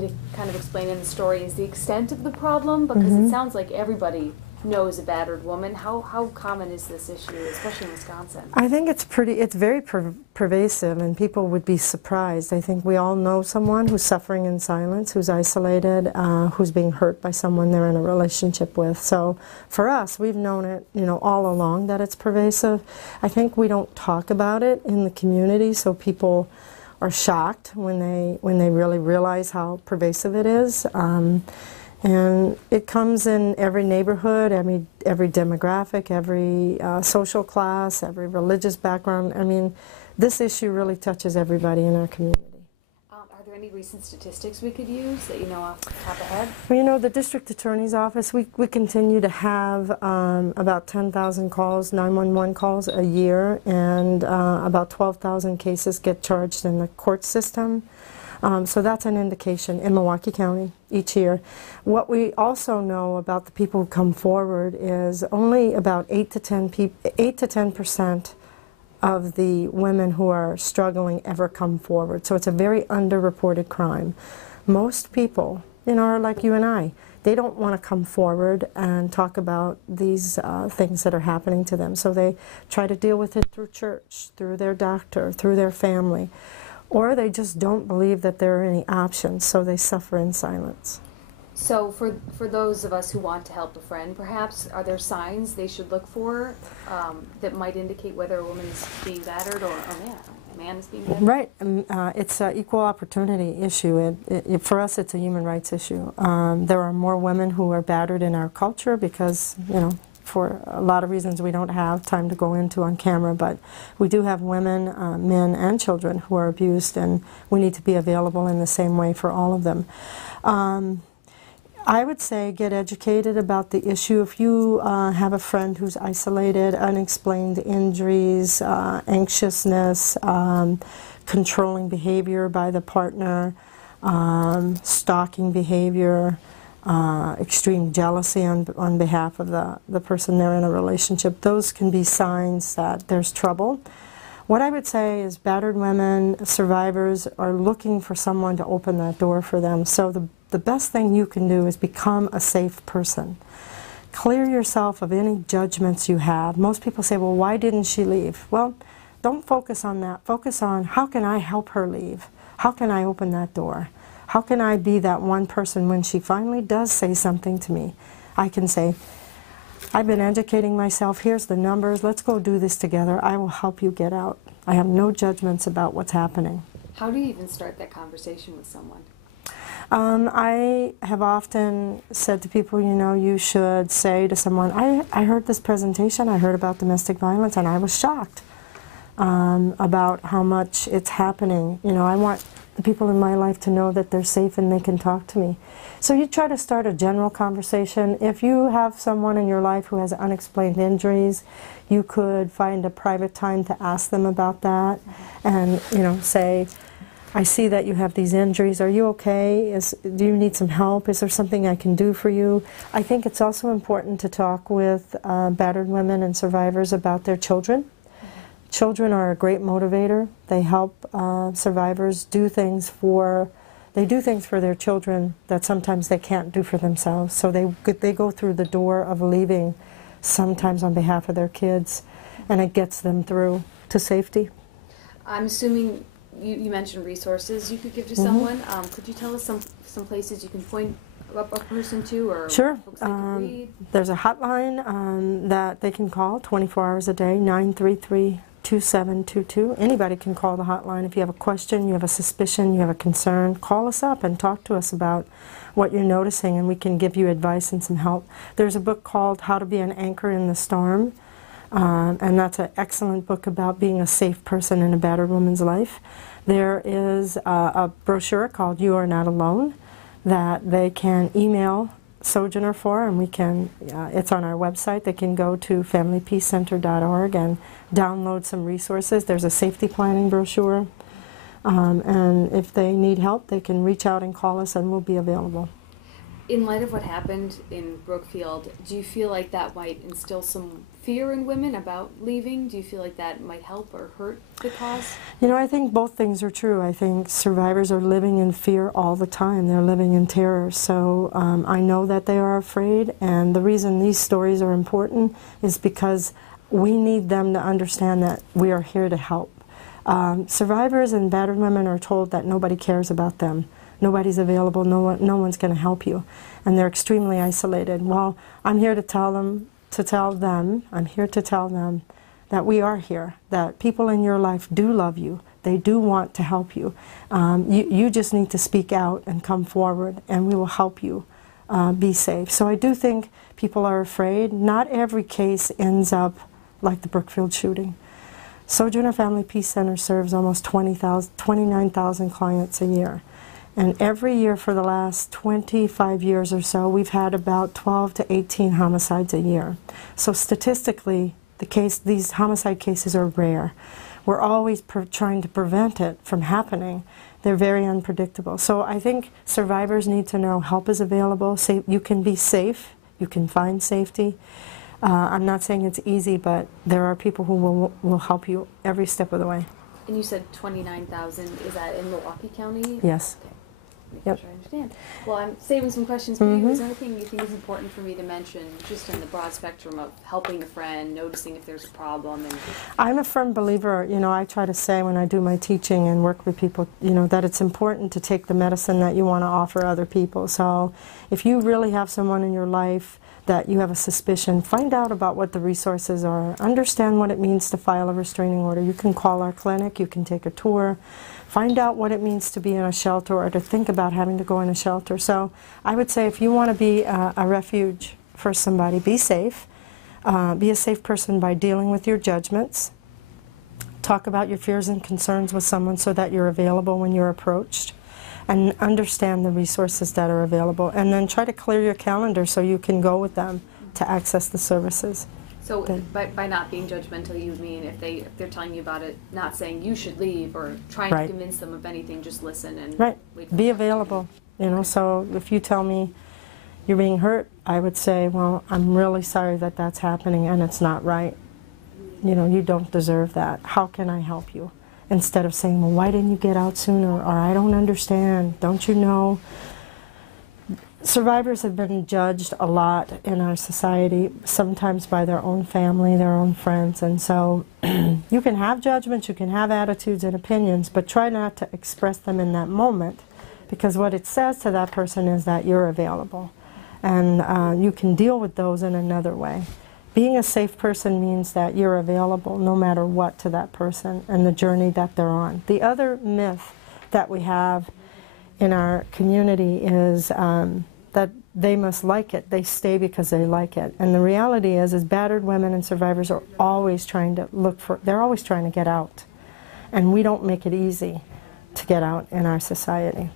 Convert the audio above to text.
To kind of explain in the story is the extent of the problem, because it sounds like everybody knows a battered woman. How common is this issue, especially in Wisconsin? I think it's very pervasive, and people would be surprised. I think we all know someone who's suffering in silence, who's isolated, who's being hurt by someone they're in a relationship with. So for us, we've known it, all along that it's pervasive. I think we don't talk about it in the community, so people are shocked when they really realize how pervasive it is. And it comes in every neighborhood, every demographic, every social class, every religious background. I mean, this issue really touches everybody in our community. Are there any recent statistics we could use that you know off the top of the head? Well, the district attorney's office, we continue to have about 10,000 calls, 911 calls a year, and about 12,000 cases get charged in the court system. So that's an indication in Milwaukee County each year. What we also know about the people who come forward is only about 8 to 10% of the women who are struggling ever come forward. So it's a very underreported crime. Most people, are like you and I. They don't want to come forward and talk about these things that are happening to them. So they try to deal with it through church, through their doctor, through their family. Or they just don't believe that there are any options, so they suffer in silence. So for those of us who want to help a friend, perhaps, are there signs they should look for that might indicate whether a woman is being battered or a man is being battered? Right. It's an equal opportunity issue. For us, it's a human rights issue. There are more women who are battered in our culture because, for a lot of reasons we don't have time to go into on camera, but we do have women, men, and children who are abused, and we need to be available in the same way for all of them. I would say get educated about the issue. If you have a friend who's isolated, unexplained injuries, anxiousness, controlling behavior by the partner, stalking behavior, extreme jealousy on behalf of the person they're in a relationship, those can be signs that there's trouble. What I would say is battered women, survivors, are looking for someone to open that door for them. So the best thing you can do is become a safe person. Clear yourself of any judgments you have. Most people say, well, why didn't she leave? Well, don't focus on that. Focus on, how can I help her leave? How can I open that door? How can I be that one person when she finally does say something to me? I can say, I've been educating myself, here's the numbers, let's go do this together, I will help you get out. I have no judgments about what's happening. How do you even start that conversation with someone? I have often said to people, you should say to someone, I heard this presentation, I heard about domestic violence, and I was shocked about how much it's happening. I want the people in my life to know that they're safe and they can talk to me. So you try to start a general conversation. If you have someone in your life who has unexplained injuries, you could find a private time to ask them about that and, say, I see that you have these injuries. Are you okay? Do you need some help? Is there something I can do for you? I think it's also important to talk with battered women and survivors about their children. Children are a great motivator. They help survivors do things for their children that sometimes they can't do for themselves. So they go through the door of leaving sometimes on behalf of their kids, and it gets them through to safety. I'm assuming you mentioned resources you could give to someone. Could you tell us some places you can point a person to, or sure. Books they can read? There's a hotline that they can call 24 hours a day, 933-2722. Anybody can call the hotline. If you have a question, you have a suspicion, you have a concern, call us up and talk to us about what you're noticing, and we can give you advice and some help. There's a book called How to Be an Anchor in the Storm, and that's an excellent book about being a safe person in a battered woman's life. There is a brochure called You Are Not Alone that they can email Sojourner for, and we can, it's on our website. They can go to familypeacecenter.org and download some resources. There's a safety planning brochure, and if they need help, they can reach out and call us, and we'll be available. In light of what happened in Brookfield, do you feel like that might instill some fear in women about leaving? Do you feel like that might help or hurt the cause? You know, I think both things are true. I think survivors are living in fear all the time. They're living in terror. So I know that they are afraid, and the reason these stories are important is because we need them to understand that we are here to help. Survivors and battered women are told that nobody cares about them. Nobody's available, no one's going to help you. And they're extremely isolated. Well, I'm here to tell them, I'm here to tell them that we are here, that people in your life do love you. They do want to help you. You just need to speak out and come forward, and we will help you be safe. So I do think people are afraid. Not every case ends up like the Brookfield shooting. Sojourner Family Peace Center serves almost 29,000 clients a year. And every year for the last 25 years or so, we've had about 12 to 18 homicides a year. So statistically, these homicide cases are rare. We're always trying to prevent it from happening. They're very unpredictable. So I think survivors need to know help is available. You can be safe. You can find safety. I'm not saying it's easy, but there are people who will help you every step of the way. And you said 29,000. Is that in Milwaukee County? Yes. Okay. Yep. Making sure I understand. Well, I'm saving some questions for you. Is there anything you think is important for me to mention, just in the broad spectrum of helping a friend, noticing if there's a problem? And I'm a firm believer, you know, I try to say when I do my teaching and work with people, you know, that it's important to take the medicine that you want to offer other people. So if you really have someone in your life that you have a suspicion, find out about what the resources are. Understand what it means to file a restraining order. You can call our clinic, you can take a tour. Find out what it means to be in a shelter or to think about having to go in a shelter. So I would say if you want to be a refuge for somebody, be safe. Be a safe person by dealing with your judgments. Talk about your fears and concerns with someone so that you're available when you're approached. And understand the resources that are available. And then try to clear your calendar so you can go with them to access the services. so by not being judgmental, you mean if they're telling you about it, not saying you should leave or trying to convince them of anything, just listen and wait. Be available. You know, so if you tell me you're being hurt, I would say, well, I'm really sorry that that's happening and it's not right. You know, you don't deserve that. How can I help you? Instead of saying, well, why didn't you get out sooner? Or I don't understand. Don't you know? Survivors have been judged a lot in our society, sometimes by their own family, their own friends. And so you can have judgments, you can have attitudes and opinions, but try not to express them in that moment, because what it says to that person is that you're available. And you can deal with those in another way. Being a safe person means that you're available no matter what to that person and the journey that they're on. The other myth that we have in our community is that they must like it. They stay because they like it. And the reality is battered women and survivors are always trying to they're always trying to get out. And we don't make it easy to get out in our society.